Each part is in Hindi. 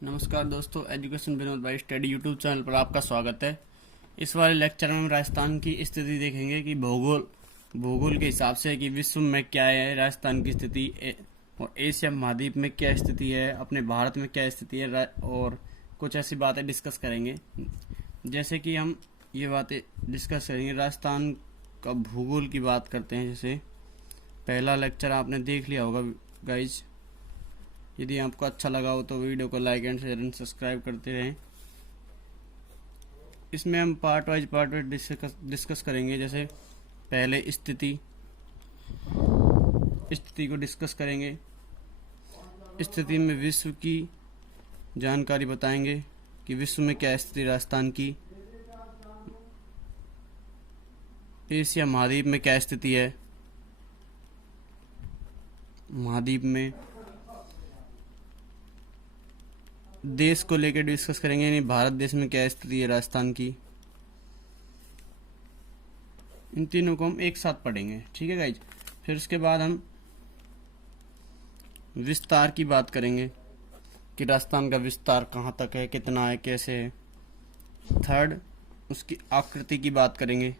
नमस्कार दोस्तों, education Vinod by study YouTube channel पर आपका स्वागत है। इस वाले लेक्चर में हम राजस्थान की स्थिति देखेंगे कि भूगोल के हिसाब से कि विश्व में क्या है राजस्थान की स्थिति, और एशिया महाद्वीप में क्या स्थिति है, अपने भारत में क्या स्थिति है, और कुछ ऐसी बातें डिस्कस करेंगे। जैसे कि हम ये बातें डिस्कस करेंगे, राजस्थान का भूगोल की बात करते हैं। जैसे पहला लेक्चर आपने देख लिया होगा गाइज। यदि आपको अच्छा लगा हो तो वीडियो को like and share and subscribe करते रहें। इसमें हम पार्ट वाइज डिस्कस करेंगे। जैसे पहले स्थिति को डिस्कस करेंगे। स्थिति में विश्व की जानकारी बताएंगे कि विश्व में क्या स्थिति राजस्थान की, एशिया महाद्वीप में क्या स्थिति है, महाद्वीप में देश को लेकर डिस्कस करेंगे, यानी भारत देश में क्या स्थिति है राजस्थान की। इन तीनों को हम एक साथ पढ़ेंगे, ठीक है गाइज। फिर उसके बाद हम विस्तार की बात करेंगे कि राजस्थान का विस्तार कहाँ तक है, कितना है, कैसे है। थर्ड, उसकी आकृति की बात करेंगे।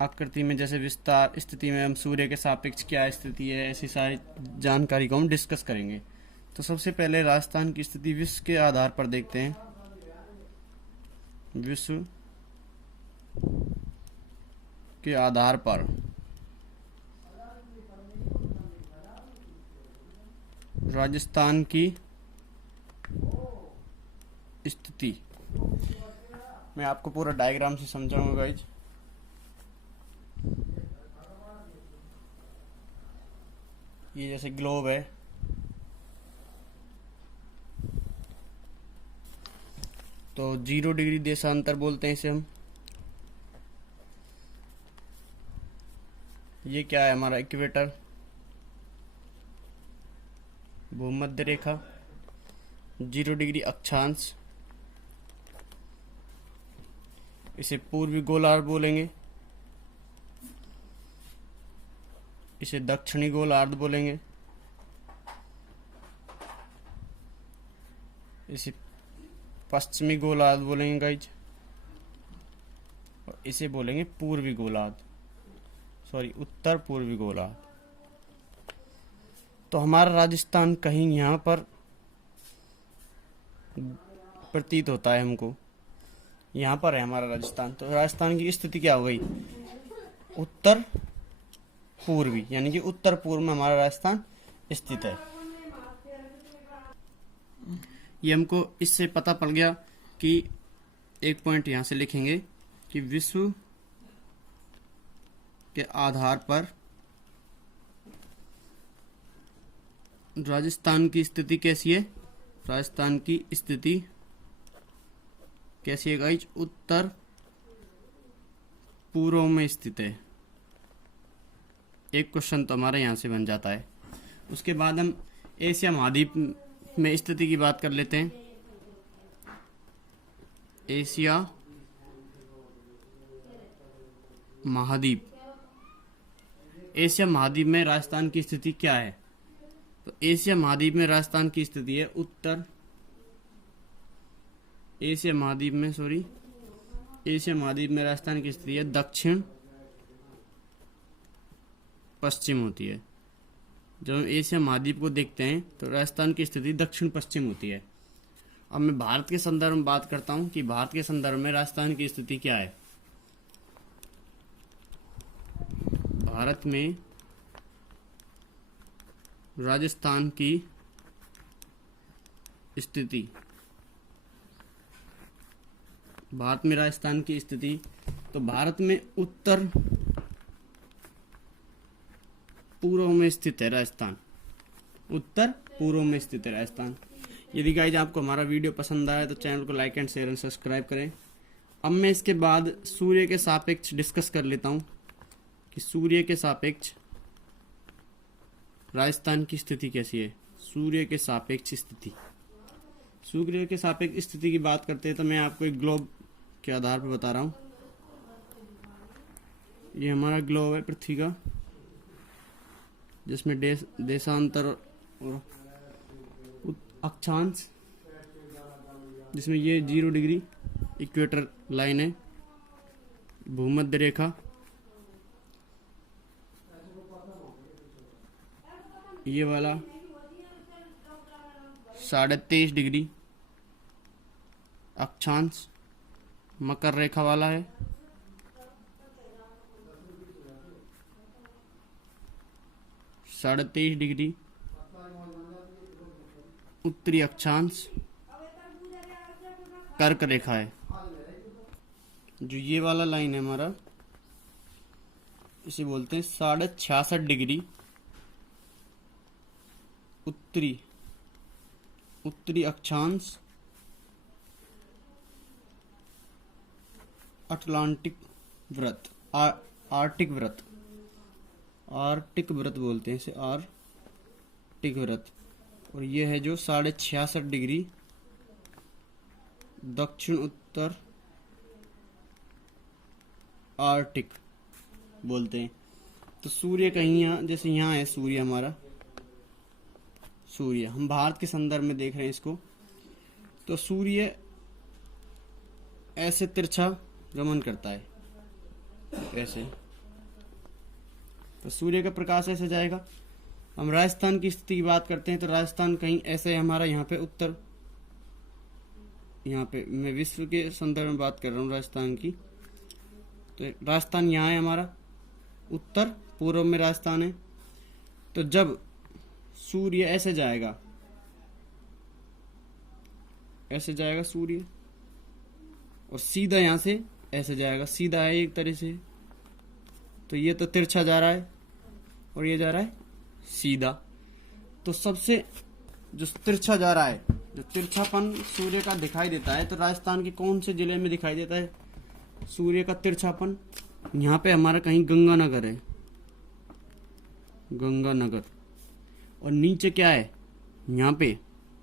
आकृति में जैसे विस्तार स्थिति में हम सूर्य के सापेक्ष क्या स्थिति है, ऐसी सारी जानकारी को हम डिस्कस करेंगे। तो सबसे पहले राजस्थान की स्थिति विश्व के आधार पर देखते हैं। विश्व के आधार पर राजस्थान की स्थिति मैं आपको पूरा डायग्राम से समझाऊंगा गाइज। ये जैसे ग्लोब है, तो 0 डिग्री देशांतर बोलते हैं इसे हम। ये क्या है, हमारा इक्वेटर, भूमध्य रेखा। 0 डिग्री अक्षांश, इसे पूर्वी गोलार्ध बोलेंगे। इसे दक्षिणी गोलार्ध बोलेंगे। इसे पश्चिमी गोलार्ध बोलेंगे गाइज, और इसे बोलेंगे पूर्वी गोलार्ध, उत्तर पूर्वी गोलार्ध। तो हमारा राजस्थान कहीं यहाँ पर प्रतीत होता है हमको, यहाँ पर है हमारा राजस्थान। तो राजस्थान की स्थिति क्या हो गई, उत्तर पूर्वी, यानी कि उत्तर पूर्व में हमारा राजस्थान स्थित है। ये हमको इससे पता पड़ गया कि एक पॉइंट यहां से लिखेंगे कि विश्व के आधार पर राजस्थान की स्थिति कैसी है। राजस्थान की स्थिति कैसी है गाइज, उत्तर पूर्व में स्थित है। एक क्वेश्चन तो हमारा यहाँ से बन जाता है। उसके बाद हम एशिया महाद्वीप में स्थिति की बात कर लेते हैं। एशिया महाद्वीप में राजस्थान की स्थिति क्या है। तो एशिया महाद्वीप में राजस्थान की स्थिति है एशिया महाद्वीप में राजस्थान की स्थिति है दक्षिण पश्चिम होती है। जब हम एशिया महाद्वीप को देखते हैं तो राजस्थान की स्थिति दक्षिण पश्चिम होती है। अब मैं भारत के संदर्भ में बात करता हूं कि भारत के संदर्भ में राजस्थान की स्थिति क्या है। भारत में राजस्थान की स्थिति, तो भारत में उत्तर पूर्व में स्थित है राजस्थान। यदि गाइज आपको हमारा वीडियो पसंद आया तो चैनल को like and share and subscribe करें। अब मैं इसके बाद सूर्य के सापेक्ष डिस्कस कर लेता हूं कि सूर्य के सापेक्ष राजस्थान की स्थिति कैसी है। सूर्य के सापेक्ष स्थिति की बात करते हैं तो मैं आपको एक ग्लोब के आधार पर बता रहा हूं। ये हमारा ग्लोब है पृथ्वी का। जिसमें देशांतर और अक्षांश, जिसमें ये 0 डिग्री इक्वेटर लाइन है, भूमध्य रेखा, ये वाला 23.5 डिग्री अक्षांश मकर रेखा वाला है, साढ़े 23 डिग्री उत्तरी अक्षांश कर्क रेखा है। जो ये वाला लाइन है हमारा, इसे बोलते हैं 66.5 डिग्री उत्तरी अक्षांश अटलांटिक व्रत, आर्टिक व्रत बोलते हैं इसे, आर्टिक व्रत। और ये है जो 66.5 डिग्री दक्षिण उत्तर आर्टिक बोलते हैं। तो सूर्य कहीं यहाँ, जैसे यहाँ है सूर्य हमारा, सूर्य हम भारत के संदर्भ में देख रहे हैं इसको, तो सूर्य ऐसे तिरछा गमन करता है, ऐसे, तो सूर्य का प्रकाश ऐसे जाएगा। हम राजस्थान की स्थिति की बात करते हैं तो राजस्थान कहीं ऐसे है हमारा, यहाँ पे उत्तर, यहाँ पे मैं विश्व के संदर्भ में बात कर रहा हूँ राजस्थान की, तो राजस्थान यहाँ है हमारा, उत्तर पूर्व में राजस्थान है। तो जब सूर्य ऐसे जाएगा सूर्य, और सीधा यहाँ से ऐसे जाएगा, सीधा है एक तरह से, तो ये तो तिरछा जा रहा है और ये जा रहा है सीधा। तो सबसे जो तिरछा जा रहा है, जो तिरछापन सूर्य का दिखाई देता है, तो राजस्थान के कौन से जिले में दिखाई देता है सूर्य का तिरछापन? यहाँ पे हमारा कहीं गंगानगर है, गंगानगर, और नीचे क्या है यहाँ पे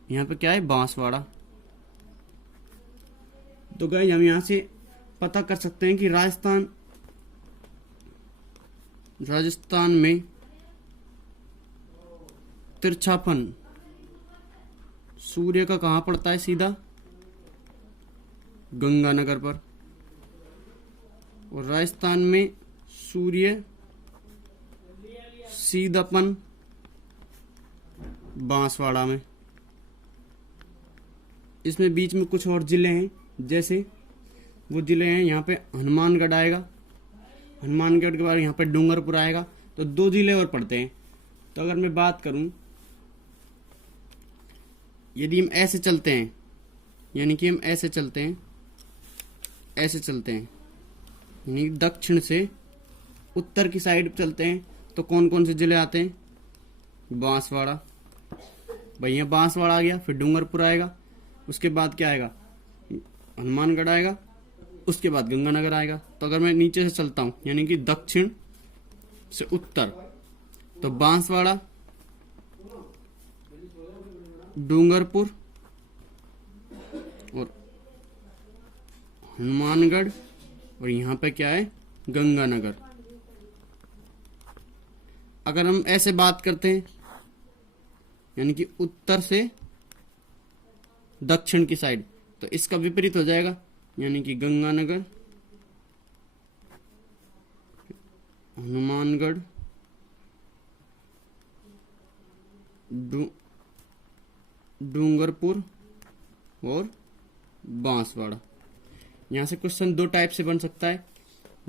क्या है, बांसवाड़ा। तो गाइस हम यहाँ से पता कर सकते हैं कि राजस्थान में तिरछापन सूर्य का कहाँ पड़ता है, सीधा गंगानगर पर, और राजस्थान में सूर्य सीधापन बांसवाड़ा में। इसमें बीच में कुछ और जिले हैं, जैसे वो जिले हैं, यहाँ पे हनुमानगढ़ आएगा, हनुमानगढ़ के बाद यहाँ पे डूंगरपुर आएगा, तो 2 जिले और पड़ते हैं। तो अगर मैं बात करूं, यदि हम ऐसे चलते हैं, यानी कि हम ऐसे चलते हैं यानी दक्षिण से उत्तर की साइड चलते हैं, तो कौन कौन से जिले आते हैं, बांसवाड़ा, भैया बांसवाड़ा आ गया, फिर डूंगरपुर आएगा, उसके बाद क्या आएगा, हनुमानगढ़ आएगा, उसके बाद गंगानगर आएगा। तो अगर मैं नीचे से चलता हूं, यानी कि दक्षिण से उत्तर, तो बांसवाड़ा, डूंगरपुर और हनुमानगढ़, और यहाँ पे क्या है, गंगानगर। अगर हम ऐसे बात करते हैं, यानी कि उत्तर से दक्षिण की साइड, तो इसका विपरीत हो जाएगा, यानी कि गंगानगर, हनुमानगढ़, डूंगरपुर और बांसवाड़ा। यहाँ से क्वेश्चन 2 टाइप से बन सकता है,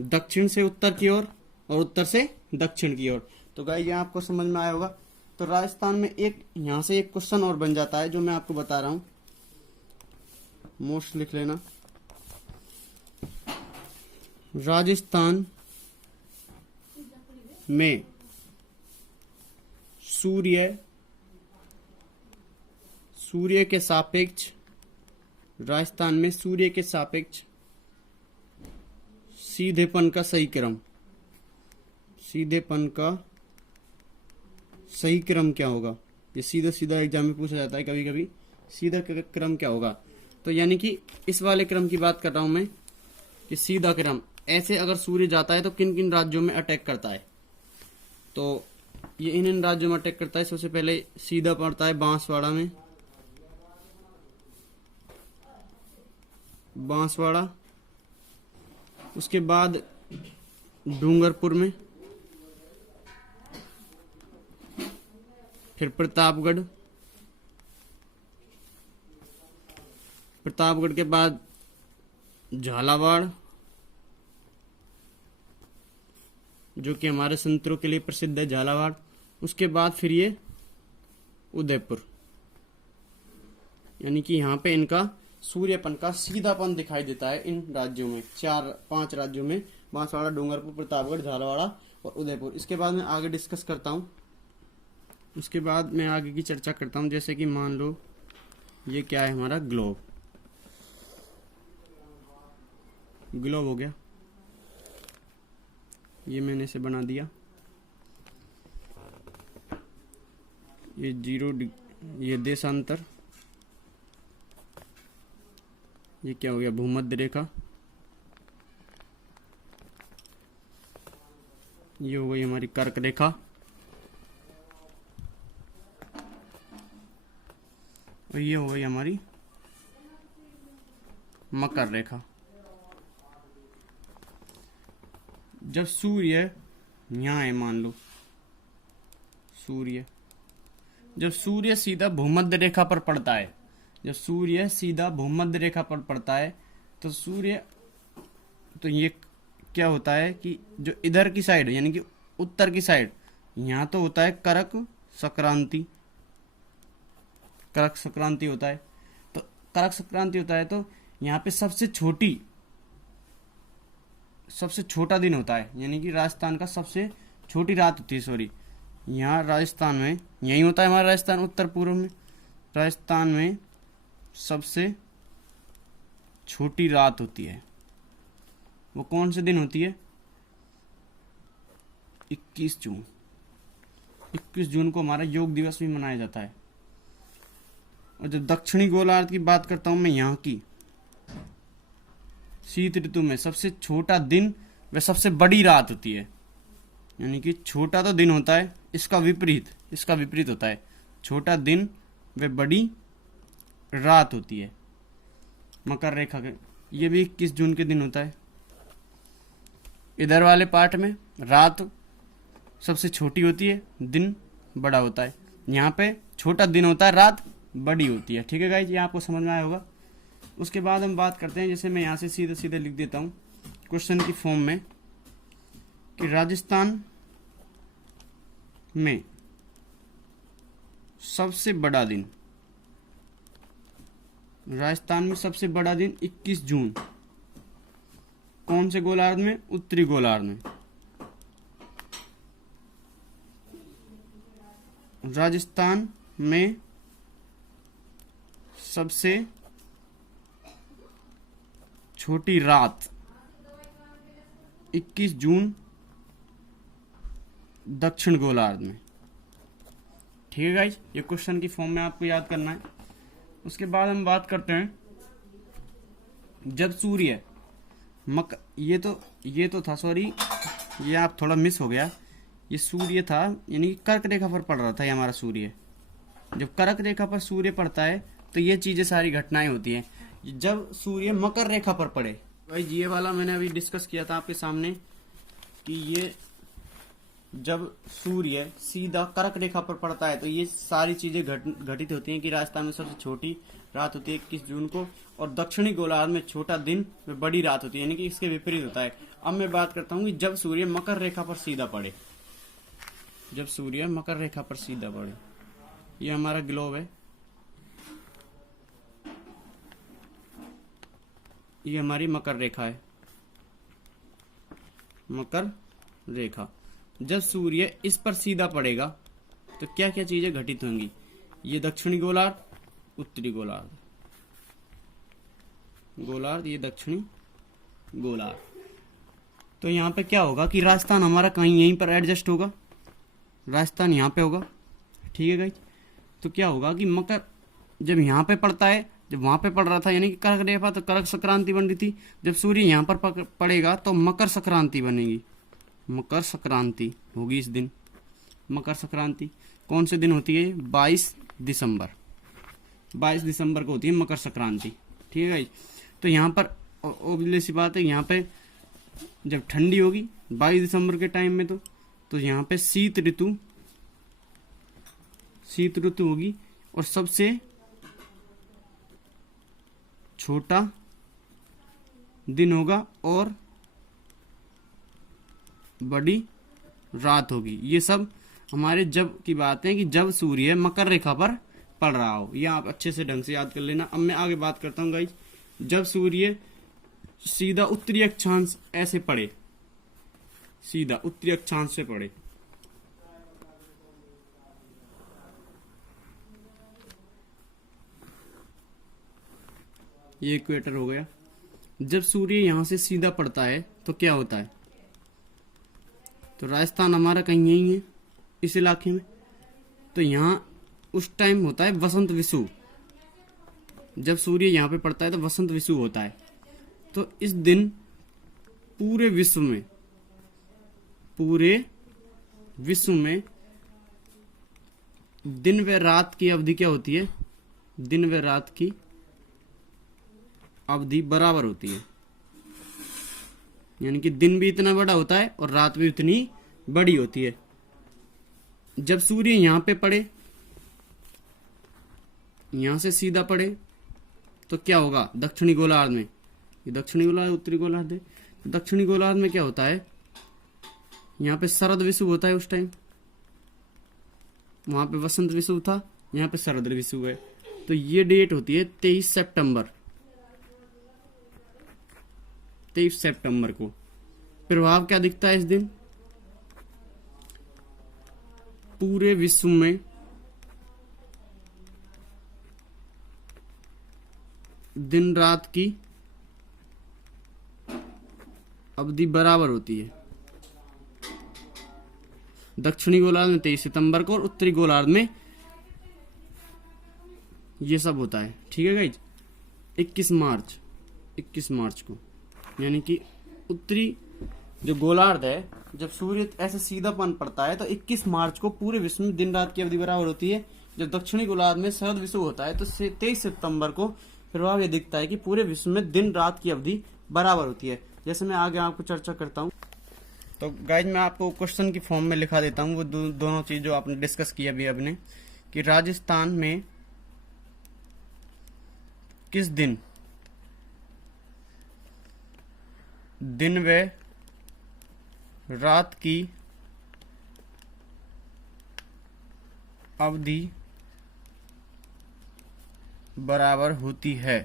दक्षिण से उत्तर की ओर और उत्तर से दक्षिण की ओर। तो गाइस ये आपको समझ में आया होगा। तो राजस्थान में यहाँ से एक क्वेश्चन और बन जाता है, जो मैं आपको बता रहा हूँ, मोस्ट लिख लेना। राजस्थान में सूर्य के सापेक्ष, राजस्थान में सूर्य के सापेक्ष सीधेपन का सही क्रम, सीधेपन का सही क्रम क्या होगा? ये सीधा सीधा एग्जाम में पूछा जाता है कभी कभी, सीधा क्रम क्या होगा? तो यानी कि इस वाले क्रम की बात कर रहा हूं मैं, कि सीधा क्रम ऐसे अगर सूर्य जाता है तो किन किन राज्यों में अटैक करता है। तो ये इन राज्यों में अटैक करता है। सबसे पहले सीधा पड़ता है बांसवाड़ा में, बांसवाड़ा, उसके बाद डूंगरपुर में, फिर प्रतापगढ़, प्रतापगढ़ के बाद झालावाड़ जो कि हमारे संतरों के लिए प्रसिद्ध है, झालावाड़। उसके बाद फिर ये उदयपुर, यानी कि यहाँ पे इनका सूर्यपन का सीधापन दिखाई देता है इन राज्यों में, 4-5 राज्यों में, बांसवाड़ा, डूंगरपुर, प्रतापगढ़, झालावाड़ा और उदयपुर। इसके बाद मैं आगे डिस्कस करता हूँ, उसके बाद मैं आगे की चर्चा करता हूँ। जैसे कि मान लो ये क्या है, हमारा ग्लोब, ग्लोब हो गया, ये मैंने इसे बना दिया। ये 0 ये देशांतर, ये क्या हो गया, भूमध्य रेखा, ये हो गई हमारी कर्क रेखा, और ये हो गई हमारी मकर रेखा। जब सूर्य यहाँ है, मान लो सूर्य, जब सूर्य सीधा भूमध्य रेखा पर पड़ता है, जब सूर्य सीधा भूमध्य रेखा पर पड़ता है तो सूर्य, तो ये क्या होता है कि जो इधर की साइड यानी कि उत्तर की साइड, यहाँ तो होता है करक संक्रांति, करक संक्रांति होता है। तो करक संक्रांति होता है तो यहाँ पे सबसे छोटा दिन होता है, यानी कि राजस्थान का सबसे छोटी रात होती है। सॉरी, यहाँ राजस्थान में यही होता है, हमारा राजस्थान उत्तर पूर्व में, राजस्थान में सबसे छोटी रात होती है। वो कौन से दिन होती है? 21 जून। 21 जून को हमारा योग दिवस भी मनाया जाता है। और जब दक्षिणी गोलार्ध की बात करता हूं मैं, यहाँ की शीत ऋतु में सबसे छोटा दिन व सबसे बड़ी रात होती है, यानी कि छोटा तो दिन होता है, इसका विपरीत होता है, छोटा दिन व बड़ी रात होती है मकर रेखा के। ये भी 21 जून के दिन होता है। इधर वाले पार्ट में रात सबसे छोटी होती है, दिन बड़ा होता है। यहाँ पे छोटा दिन होता है, रात बड़ी होती है। ठीक है गाइस, ये आपको समझ में आया होगा। उसके बाद हम बात करते हैं, जैसे मैं यहाँ से सीधे सीधे लिख देता हूँ क्वेश्चन की फॉर्म में, कि राजस्थान में सबसे बड़ा दिन, राजस्थान में सबसे बड़ा दिन 21 जून, कौन से गोलार्ध में? उत्तरी गोलार्ध में। राजस्थान में सबसे छोटी रात 21 जून दक्षिण गोलार्ध में। ठीक है गाइज, ये क्वेश्चन की फॉर्म में आपको याद करना है। उसके बाद हम बात करते हैं, जब सूर्य ये तो था, सॉरी ये आप थोड़ा मिस हो गया, ये सूर्य था यानी कि कर्क रेखा पर पड़ रहा था ये हमारा सूर्य। जब कर्क रेखा पर सूर्य पड़ता है तो ये चीजें सारी घटनाएं होती हैं। जब सूर्य मकर रेखा पर पड़े, भाई ये वाला मैंने अभी डिस्कस किया था आपके सामने, कि ये जब सूर्य सीधा कर्क रेखा पर पड़ता है तो ये सारी चीजें घटित होती हैं, कि राजस्थान में सबसे छोटी रात होती है 21 जून को, और दक्षिणी गोलार्ध में छोटा दिन में बड़ी रात होती है, यानी कि इसके विपरीत होता है। अब मैं बात करता हूँ कि जब सूर्य मकर रेखा पर सीधा पड़े, जब सूर्य मकर रेखा पर सीधा पड़े, ये हमारा ग्लोब है, ये हमारी मकर रेखा है, मकर रेखा। जब सूर्य इस पर सीधा पड़ेगा तो क्या क्या चीजें घटित होंगी? ये दक्षिणी गोलार्ध, उत्तरी गोलार्ध, ये दक्षिणी गोलार्ध। तो यहाँ पे क्या होगा कि राजस्थान हमारा कहीं यहीं पर एडजस्ट होगा, राजस्थान यहाँ पे होगा। ठीक है गाइस, तो क्या होगा कि मकर जब यहाँ पे पड़ता है, जब वहां पे पड़ रहा था यानी कि कर्क रेखा, तो कर्क संक्रांति बन रही थी। जब सूर्य यहाँ पर पड़ेगा तो मकर संक्रांति बनेगी, मकर संक्रांति होगी इस दिन। मकर संक्रांति कौन से दिन होती है? 22 दिसंबर। 22 दिसंबर को होती है मकर संक्रांति। ठीक है भाई। तो यहाँ पर ऑब्वियस सी बात है, यहाँ पे जब ठंडी होगी 22 दिसंबर के टाइम में तो यहाँ पे शीत ऋतु होगी और सबसे छोटा दिन होगा और बड़ी रात होगी। ये सब हमारे जब की बात है कि जब सूर्य मकर रेखा पर पड़ रहा हो। ये आप अच्छे से ढंग से याद कर लेना। अब मैं आगे बात करता हूँ गाइस, जब सूर्य सीधा उत्तरी अक्षांश ऐसे पड़े, सीधा उत्तरी अक्षांश से पड़े, ये इक्वेटर हो गया। जब सूर्य यहां से सीधा पड़ता है तो क्या होता है? तो राजस्थान हमारा कहीं यही है इस इलाके में, तो यहां उस टाइम होता है वसंत विषुव। जब सूर्य यहां पे पड़ता है तो वसंत विषुव होता है। तो इस दिन पूरे विश्व में दिन व रात की अवधि क्या होती है? दिन व रात की अवधि बराबर होती है, यानी कि दिन भी इतना बड़ा होता है और रात भी उतनी बड़ी होती है। जब सूर्य यहां पे पड़े, यहां से सीधा पड़े तो क्या होगा? दक्षिणी गोलार्ध में, ये दक्षिणी गोलार्ध उत्तरी गोलार्ध है, दक्षिणी गोलार्ध में क्या होता है? यहाँ पे शरद विषुव होता है उस टाइम, वहां पे वसंत विषुव था, यहाँ पे शरद विषुव है। तो ये डेट होती है 23 सितंबर। 23 सितंबर को प्रभाव क्या दिखता है इस दिन? पूरे विश्व में दिन रात की अवधि बराबर होती है। दक्षिणी गोलार्ध में 23 सितंबर को और उत्तरी गोलार्ध में ये सब होता है। ठीक है गाइज। 21 मार्च को, यानी कि उत्तरी जो गोलार्ध है, जब सूर्य ऐसे सीधापन पड़ता है तो 21 मार्च को पूरे विश्व में दिन रात की अवधि बराबर होती है। जब दक्षिणी गोलार्ध में शरद विषुव होता है तो 23 सितंबर को प्रभाव ये दिखता है कि पूरे विश्व में दिन रात की अवधि बराबर होती है। जैसे मैं आगे आपको चर्चा करता हूँ, तो गाइज मैं आपको क्वेश्चन की फॉर्म में लिखा देता हूँ वो दोनों चीज जो आपने डिस्कस किया अभी अपने, कि राजस्थान में किस दिन दिन व रात की अवधि बराबर होती है?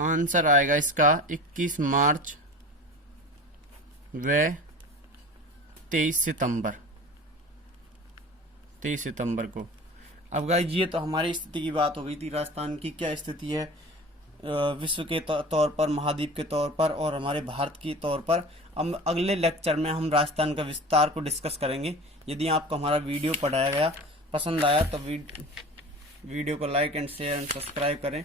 आंसर आएगा इसका 21 मार्च व 23 सितंबर को। अब गाइस ये तो हमारी स्थिति की बात हो गई थी, राजस्थान की क्या स्थिति है विश्व के तौर पर, महाद्वीप के तौर पर और हमारे भारत के तौर पर। अब अगले लेक्चर में हम राजस्थान का विस्तार को डिस्कस करेंगे। यदि आपको हमारा वीडियो पढ़ाया गया पसंद आया तो वीडियो को like and share and subscribe करें।